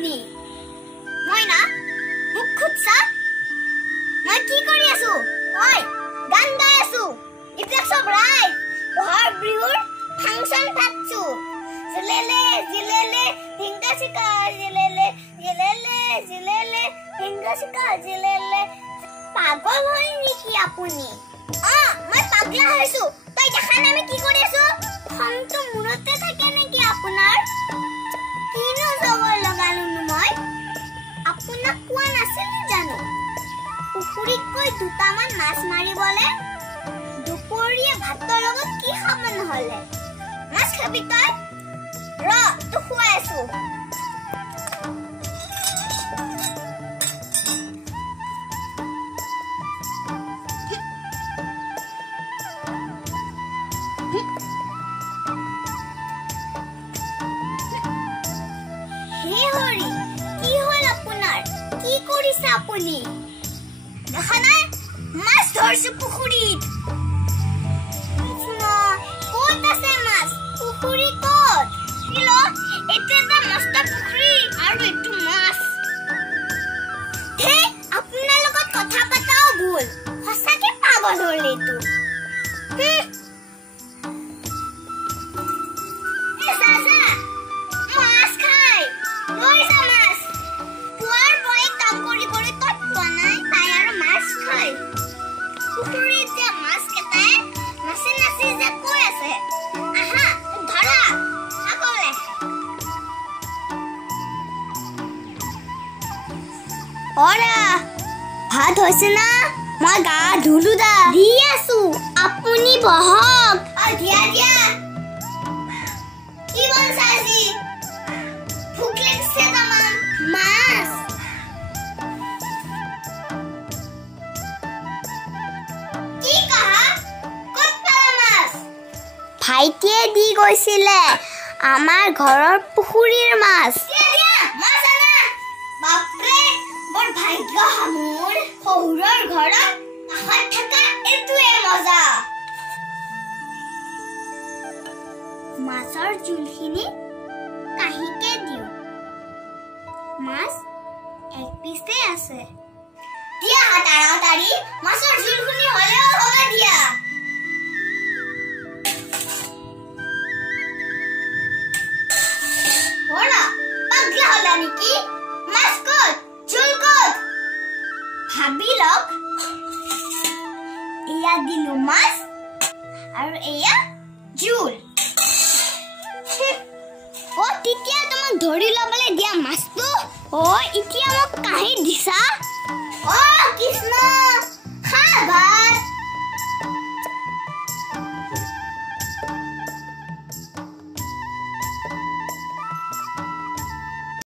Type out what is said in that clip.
আপুনি মই না মুখ খুদছা মই কি কৰি আছো মই গান গাই আছো ইবিলাক সব ৰাইট বহাৰ বিহুৰ ফাংচন পাতছো জিলেলে জিলেলে ঢিংগা চিকা জিলেলে জিলেলে জিলেলে ঢিংগা চিকা জিলেলে পাগল হয় নেকি আপুনি মই পাগলা হৈছো তই দেখা না আমি কি কৰি আছো খংটো মূৰতে থাকে নেকি আপোনাৰ কিনো জগৰ লগালো মই আপোনাক কোৱা নাছিল জানো পুখুৰীত গৈ দুটামান মাছ মাৰিবলে দুপৰীয়া ভাতৰ লগত কি খাব নহলে মাছ খাবি তই ৰ তো খুৱাই আছো কি হল আপোনাৰ কি কৰিছে আপুনি দেখা নাই মাছ ধৰছো পুখুৰীত ক'ত আছে মাছ পুখুৰী ক'ত কিলো এটা মস্ত পুখুৰী আৰু এইটো মাছ হে আপোনাৰ লগত কথা পাতাও ভুল সঁচাকে পাগল হ'ল এইটো ভাত হৈছে না মই গা ধুলু দা দি আছো আপুনি বহক দিয়া দিয়া কি বনছা আজি ভোক লাগিছে তামান মাছ কি কহা ক'ত পালা মাছ ভাইটিয়ে দি গৈছিলে আমাৰ ঘৰৰ পুখুৰীৰ মাছ মাছ আনা বাপৰে বৰ ভাগ্য মোৰ শহুৰৰ ঘৰত কাষত থকা এটোৱে মজা মাছৰ জোলখিনি কাহিকে দিও মাছ এক পিছে আছে দিয়া তাড়াতাড়ি মাছৰ জোলখিনি হলেও হবে দিয়া ওরা পাগলা হলা নেকি মাছ কত জোল কত ভাবি লওক এয়া দিলো মাছ আৰু এয়া জোল তেতিয়া তোমাক ধৰি লবলৈ দিয়া মাছটো এতিয়া মোক কাহি দিছা কৃষ্ণ